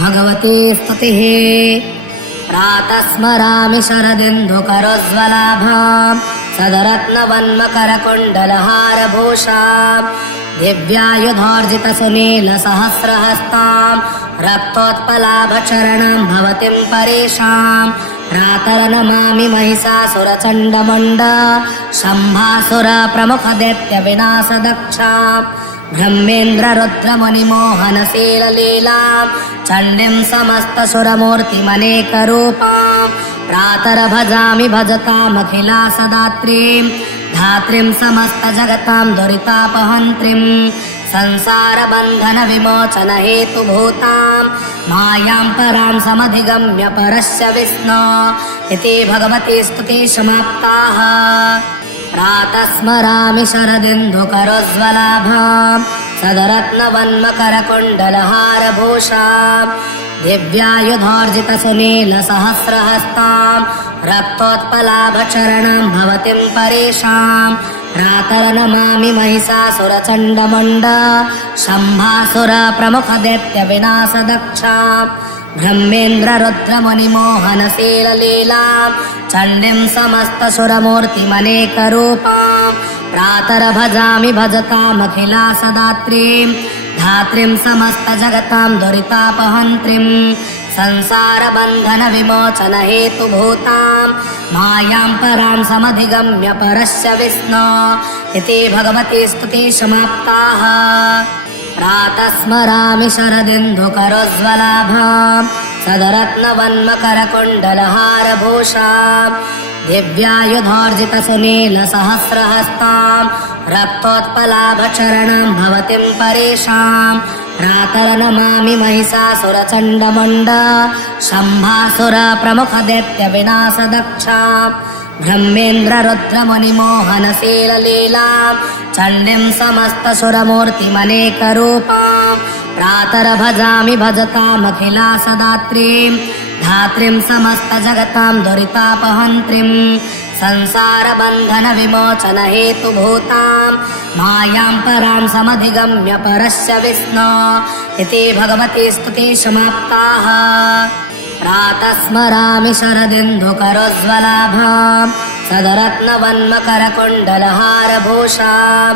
भगवते स्तुतिः। प्रातः स्मरामि शरदिन्दुकरोज्ज्वलाभां सदरत्नवन्मकरकुण्डलहारभूषां दिव्यायुधोर्जितसुनीलसहस्रहस्तां रक्तोत्पलाभचरणां भवतीं परेशां प्रातर्नमामि महिषासुरचण्डमुण्डा शम्भासुरप्रमुखदैत्यविनाशदक्षां ब्रह्मेन्द्ररुद्रमुनिमोहनशीललीलां चण्डीं समस्तसुरमूर्तिमनेकरूपां प्रातर्भजामि भजतामखिलासदात्रीं धात्रीं समस्तजगतां दुरितापहन्त्रीं संसारबन्धनविमोचनहेतुभूतां मायां परां समधिगम्य परस्य विष्णो इति भगवती स्तुतिः समाप्ताः। प्रातः स्मरामि शरदिन्दुकरोज्ज्वलाभां सदरत्नवन्मकरकुण्डलहारभूषां दिव्यायुधोर्जितसुनीलसहस्रहस्तां रक्तोत्पलाभचरणां भवतीं परेशां प्रातर्नमामि महिषासुरचण्डमुण्डा शम्भासुरप्रमुखदैत्यविनाशदक्षां ब्रह्मेन्द्ररुद्रमुनिमोहनशीललीलां चण्डीं समस्तसुरमूर्तिमनेकरूपां प्रातर्भजामि भजतामखिलासदात्रीं धात्रीं समस्तजगतां दुरितापहन्त्रीं संसारबन्धनविमोचनहेतुभूतां मायां परां समधिगम्य परस्य विष्णो इति भगवती स्तुतिः समाप्ताः। प्रातः स्मरामि शरदिन्दुकरोज्ज्वलाभां सदरत्नवन्मकरकुण्डलहारभूषां दिव्यायुधोर्जितसुनीलसहस्रहस्तां रक्तोत्पलाभचरणां भवतीं परेशां प्रातर्नमामि महिषासुरचण्डमुण्डा शम्भासुरप्रमुखदैत्यविनाशदक्षां ब्रह्मेन्द्ररुद्रमुनिमोहनशीललीलां चण्डीं समस्तसुरमूर्तिमनेकरूपां प्रातर्भजामि भजतामखिलासदात्रीं धात्रीं समस्तजगतां दुरितापहन्त्रीं संसारबन्धनविमोचनहेतुभूतां मायां परां समधिगम्य परस्य विष्णो इति भगवती स्तुतिः समाप्ताः। प्रातः स्मरामि शरदिन्दुकरोज्ज्वलाभां सदरत्नवन्मकरकुण्डलहारभूषां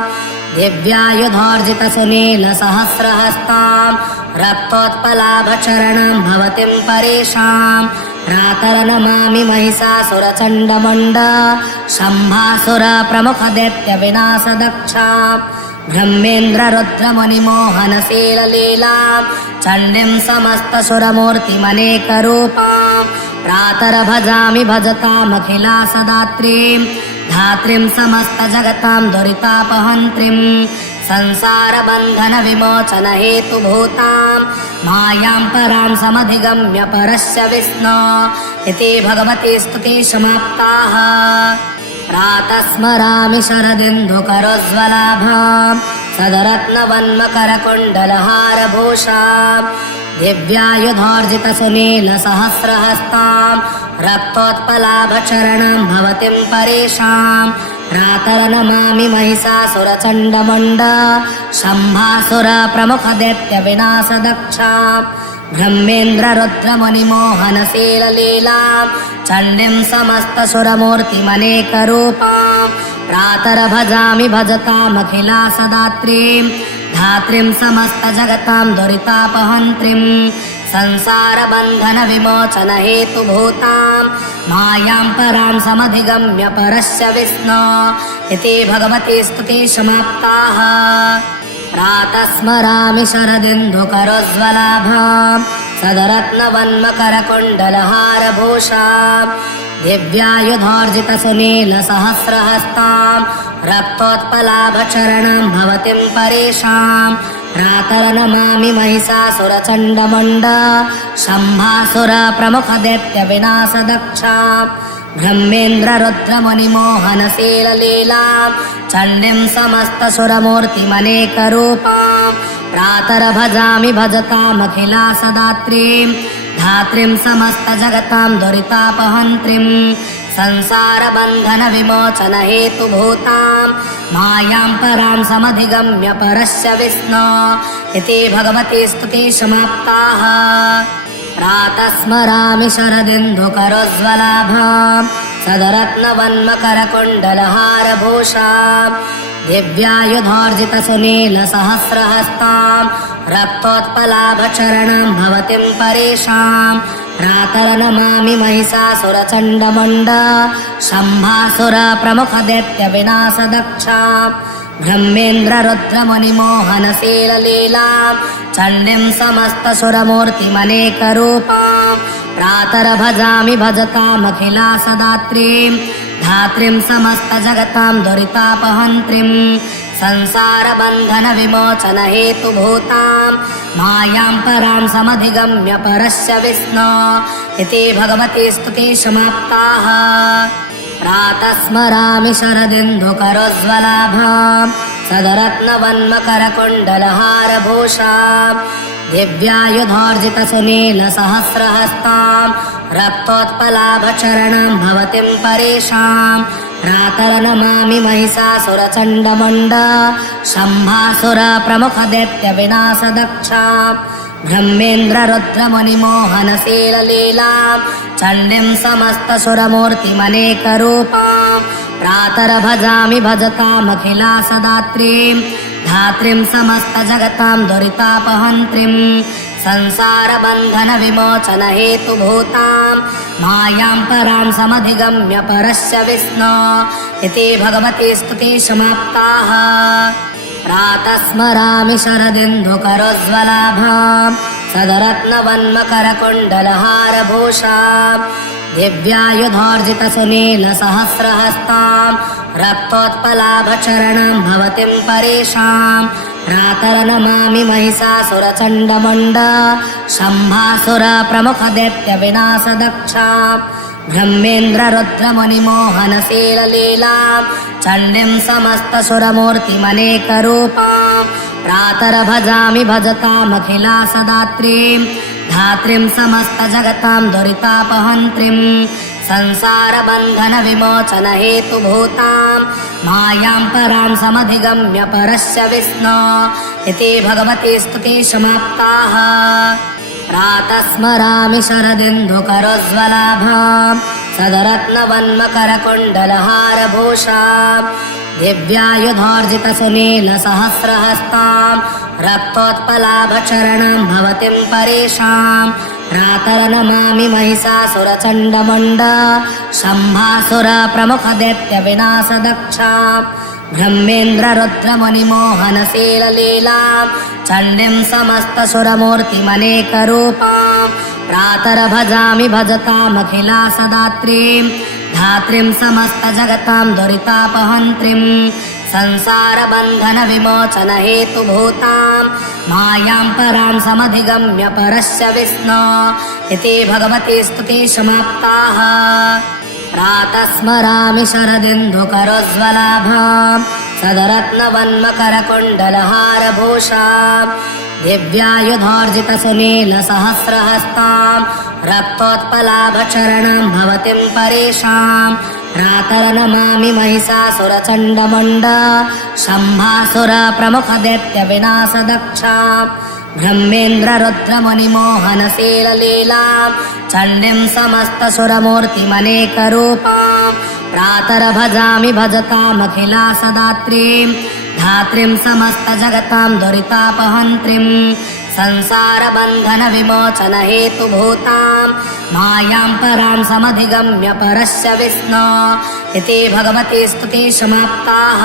दिव्यायुधोर्जितसुनीलसहस्रहस्तां रक्तोत्पलाभचरणां भवतीं परेशां प्रातर्नमामि महिषासुरचण्डमुण्डा शम्भासुरप्रमुखदैत्यविनाशदक्षां ब्रह्मेन्द्ररुद्रमुनिमोहनशीललीलां चण्डीं समस्तसुरमूर्तिमनेकरूपां प्रातर्भजामि भजतामखिलासदात्रीं धात्रीं समस्तजगतां दुरितापहन्त्रीं संसारबन्धनविमोचनहेतुभूतां मायां परां समधिगम्य परस्य विष्णो इति भगवती स्तुतिः समाप्ताः। प्रातः स्मरामि शरदिन्दुकरोज्ज्वलाभां सदरत्नवन्मकरकुण्डलहारभूषां दिव्यायुधोर्जितसुनीलसहस्रहस्तां रक्तोत्पलाभचरणां भवतीं परेशां प्रातर्नमामि महिषासुरचण्डमुण्डा शम्भासुरप्रमुखदैत्यविनाशदक्षां ब्रह्मेन्द्ररुद्रमुनिमोहनशीललीलां चण्डीं समस्तसुरमूर्तिमनेकरूपां प्रातर्भजामि भजतामखिलासदात्रीं धात्रीं समस्तजगतां दुरितापहन्त्रीं संसारबन्धनविमोचनहेतुभूतां मायां परां समधिगम्य परस्य विष्णो इति भगवती स्तुतिः समाप्ताः। प्रातः स्मरामि शरदिन्दुकरोज्ज्वलाभां सदरत्नवन्मकरकुण्डलहारभूषां दिव्यायुधोर्जितसुनीलसहस्रहस्तां रक्तोत्पलाभचरणां भवतीं परेशां प्रातर्नमामि महिषासुरचण्डमुण्डा शम्भासुरप्रमुखदैत्यविनाशदक्षां ब्रह्मेन्द्ररुद्रमुनिमोहनशीललीलां चण्डीं समस्तसुरमूर्तिमनेकरूपां प्रातर्भजामि भजतामखिलासदात्रीं धात्रीं समस्तजगतां दुरितापहन्त्रीं संसारबन्धनविमोचनहेतुभूतां मायां परां समधिगम्य परस्य विष्णो इति भगवती स्तुति समाप्ताः। प्रातः स्मरामि शरदिन्दुकरोज्ज्वलाभां सदरत्नवन्मकरकुण्डलहारभूषां दिव्यायुधोर्जितसुनीलसहस्रहस्तां रक्तोत्पलाभचरणं भवतीं परेशां प्रातर्नमामि महिषासुरचण्डमुण्ड शम्भासुरप्रमुखदैत्यविनाशदक्षां ब्रह्मेन्द्ररुद्रमुनिमोहनशीललीलां चण्डीं समस्तसुरमूर्तिमनेकरूपां प्रातर्भजामि भजतामखिलासदात्रीं धात्रीं समस्तजगतां दुरितापहन्त्रीं संसारबन्धनविमोचनहेतुभूतां मायां परां समधिगम्य परस्य विष्णो इति भगवती स्तुति समाप्ताः। प्रातः स्मरामि शरदिन्दुकरोज्ज्वलाभां सदरत्नवन्मकरकुण्डलहारभूषां दिव्यायुधोर्जितसुनीलसहस्रहस्तां रक्तोत्पलाभचरणं भवतीं परेशां प्रातर्नमामि महिषासुरचण्डमुण्ड शम्भासुरप्रमुखदैत्यविनाशदक्षां ब्रह्मेन्द्ररुद्रमुनिमोहनशीललीलां चण्डीं समस्तसुरमूर्तिमनेकरूपां प्रातर्भजामि भजतामखिलासदात्रीं धात्रीं समस्तजगतां दुरितापहन्त्रीं संसारबन्धनविमोचनहेतुभूतां मायां परां समधिगम्य परस्य विष्णो इति भगवती स्तुति समाप्ताः। प्रातः स्मरामि शरदिन्दुकरोज्ज्वलाभां सदरत्नवन्मकरकुण्डलहारभूषां दिव्यायुधोर्जितसुनीलसहस्रहस्तां रक्तोत्पलाभचरणं भवतीं परेशां प्रातर्नमामि महिषासुरचण्डमुण्ड शम्भासुरप्रमुखदैत्यविनाशदक्षां ब्रह्मेन्द्ररुद्रमुनिमोहनशीललीलां चण्डीं समस्तसुरमूर्तिमनेकरूपां प्रातर्भजामि भजतामखिलासदात्रीं धात्रीं समस्तजगतां दुरितापहन्त्रीं संसारबन्धनविमोचनहेतुभूतां मायां परां समधिगम्य परस्य विष्णो इति भगवती स्तुति समाप्ताः। प्रातः स्मरामि शरदिन्दुकरोज्ज्वलाभां सदरत्नवन्मकरकुण्डलहारभूषां दिव्यायुधोर्जितसुनीलसहस्रहस्तां रक्तोत्पलाभचरणं भवतीं परेशां प्रातर्नमामि महिषासुरचण्डमुण्ड शम्भासुरप्रमुखदैत्यविनाशदक्षां ब्रह्मेन्द्ररुद्रमुनिमोहनशीललीलां चण्डीं समस्तसुरमूर्तिमनेकरूपां प्रातर्भजामि भजतामखिलासदात्रीं धात्रीं समस्तजगतां दुरितापहन्त्रीं संसारबन्धनविमोचनहेतुभूतां मायां परां समधिगम्य परस्य विष्णो इति भगवती स्तुति समाप्ताः। प्रातः स्मरामि शरदिन्दुकरोज्ज्वलाभां सदरत्नवन्मकरकुण्डलहारभूषां दिव्यायुधोर्जितसुनीलसहस्रहस्तां रक्तोत्पलाभचरणं भवतीं परेशां प्रातर्नमामि महिषासुरचण्डमुण्ड शम्भासुरप्रमुखदैत्यविनाशदक्षां ब्रह्मेन्द्ररुद्रमुनिमोहनशीललीलां चण्डीं समस्तसुरमूर्तिमनेकरूपां प्रातर्भजामि भजतामखिलासदात्रीं धात्रीं समस्तजगतां दुरितापहन्त्रीं संसारबन्धनविमोचनहेतुभूतां मायां परां समधिगम्य परस्य विष्णो इति भगवती स्तुति समाप्ताः।